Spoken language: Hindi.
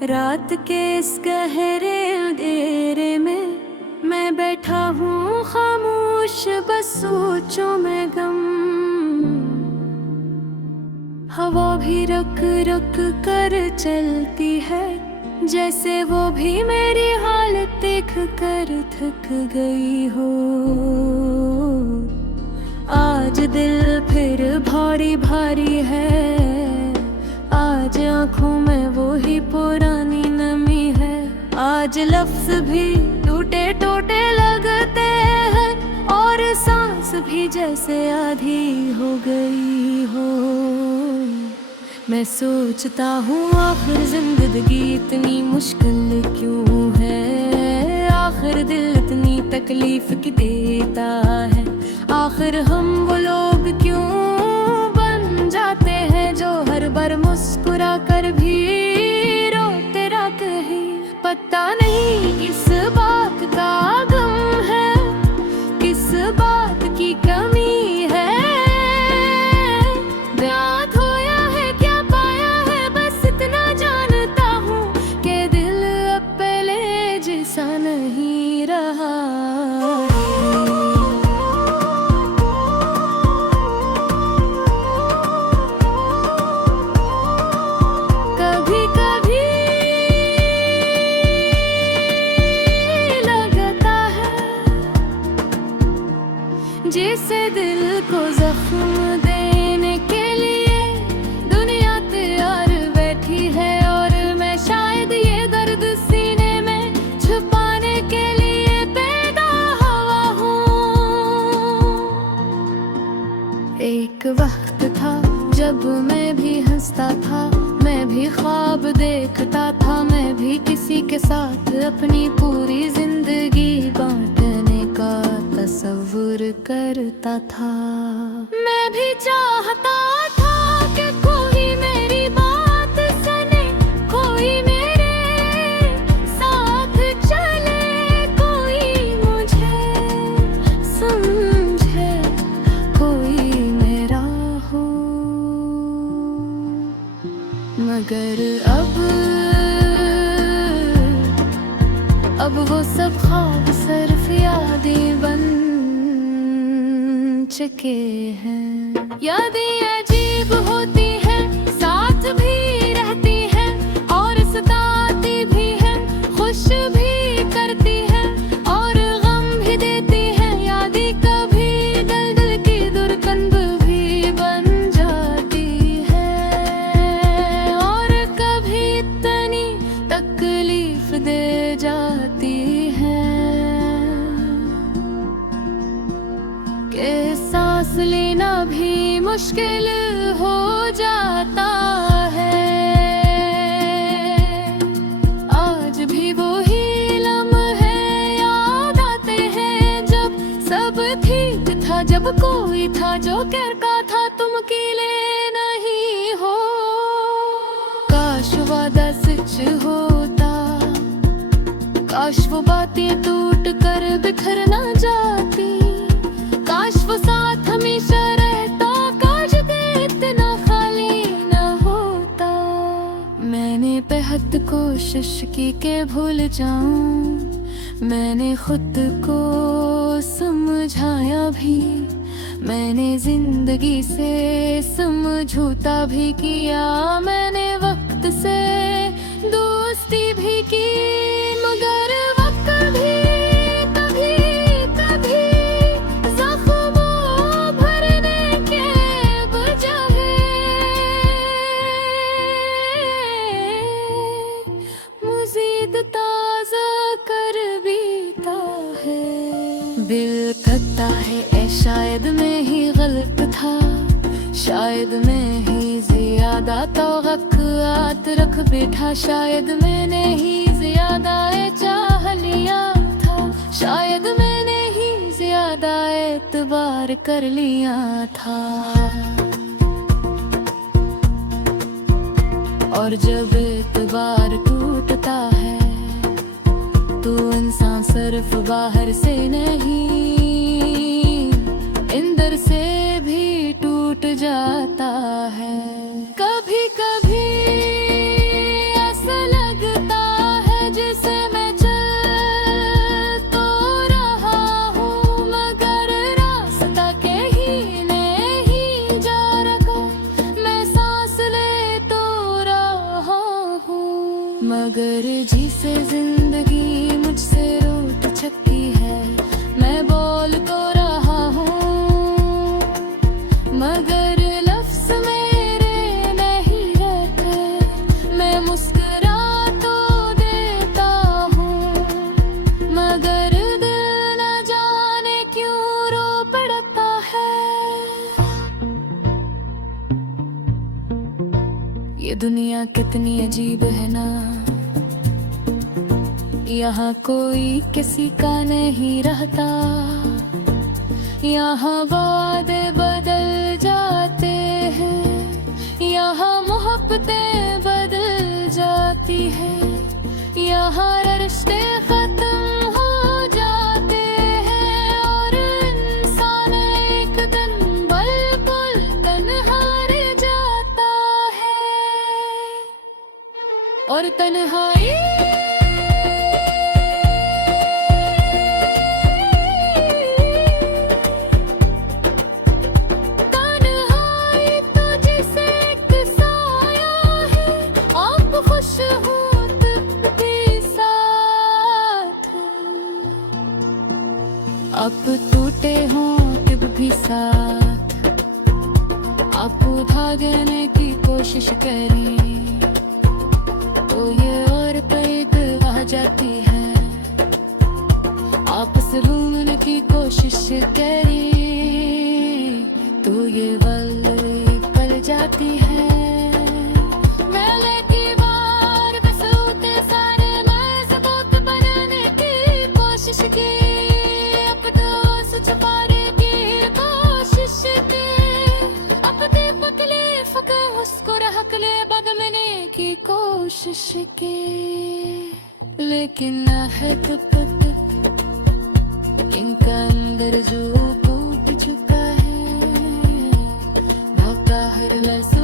रात के इस गहरे अंधेरे में मैं बैठा हूँ खामोश, बस सोचो में गम। हवा भी रुक रुक कर चलती है, जैसे वो भी मेरी हालत देख कर थक गई हो। आज दिल फिर भारी भारी है, आज आँखों में वो ही पुरानी नमी है। आज लफ्ज भी टूटे टूटे लगते हैं और सांस भी जैसे आधी हो गई हो। मैं सोचता हूँ आखिर जिंदगी इतनी मुश्किल क्यों है, आखिर दिल इतनी तकलीफ की देता है। आखिर हम वो लोग क्यों बन जाते हैं जो हर बार मुस्कुरा कर भी रोते रहते हैं। पता नहीं किस बात का गम है, किस बात की कमी है। रात होया है क्या पाया है, बस इतना जानता हूँ कि दिल अब पहले जैसा नहीं रहा। जिसे दिल को जख्म देने के लिए दुनिया तैयार बैठी है, और मैं शायद ये दर्द सीने में छुपाने के लिए पैदा हुआ हूँ। एक वक्त था जब मैं भी हंसता था, मैं भी ख्वाब देखता था, मैं भी किसी के साथ अपनी पूरी जिंदगी बांटने का तसव्वुर करता था। मैं भी चाहता था कि कोई मेरी बात सुने, कोई मेरे साथ चले, कोई मुझे समझे, कोई मेरा हो। मगर अब वो सब ख्वाब सिर्फ यादें बन चुके हैं। यादें अजीब होती हैं, साथ भी रहती हैं और सताती भी हैं, खुश भी करती हैं और गम भी देती हैं। यादें कभी दिल दिल की दुर्गंध भी बन जाती है और कभी इतनी तकलीफ दे जाती है कि सांस लेना भी मुश्किल हो जाता है। आज भी वो ही लम्हे याद आते हैं जब सब ठीक था, जब कोई था जो कहता था तुम अकेले नहीं हो। काश वादा सच होता, काश वो बातें टूट कर बिखर ना जाती, काश वो साथ हमेशा रहता, काश दिल इतना खाली न होता। मैंने बेहद कोशिश की के भूल जाऊं, मैंने खुद को समझाया भी, मैंने जिंदगी से समझौता भी किया, मैंने वक्त से दोस्ती भी की। मगर वक्त भी कभी कभी जख्मों भरने के बजाय मज़ीद ताज़ा कर बीता है। दिल कहता है ऐ शायद मैं ही गलत था, शायद मैं ही ज्यादा तवक्कुआत रख बैठा, शायद मैंने ही ज्यादा चाह लिया था, शायद मैंने ही ज्यादा एतबार कर लिया था। और जब एतबार टूटता है तो इंसान सिर्फ बाहर से नहीं अंदर से भी टूट जाता है। कभी कभी ऐसा लगता मगर जी से जिंदगी मुझसे रूठ चुकी है। मैं बोल तो रहा हूँ मगर लफ्ज़ मेरे नहीं रहते। मैं मुस्कुरा तो देता हूँ मगर दिल न जाने क्यों रो पड़ता है। ये दुनिया कितनी अजीब है ना, यहाँ कोई किसी का नहीं रहता। यहाँ वादे बदल जाते हैं, यहाँ मोहब्बतें बदल जाती हैं। यहाँ रिश्ते खत्म हो जाते हैं और इंसान एक दिन बिल्कुल तन्हा रह जाता है। और तन्हाई अब टूटे हों तब भी साथ, आप भागने की कोशिश करें तो ये और पैद आ जाती है। आपस भूलने की कोशिश करें तो ये वल्ल पल जाती है। कोशिश की छुपाने की कोशिश की, अपने तकलीफ को मुस्कुरा के बदलने की कोशिश की, लेकिन है पत इनका अंदर जो टूट चुका है, भागता हर लफ्ज़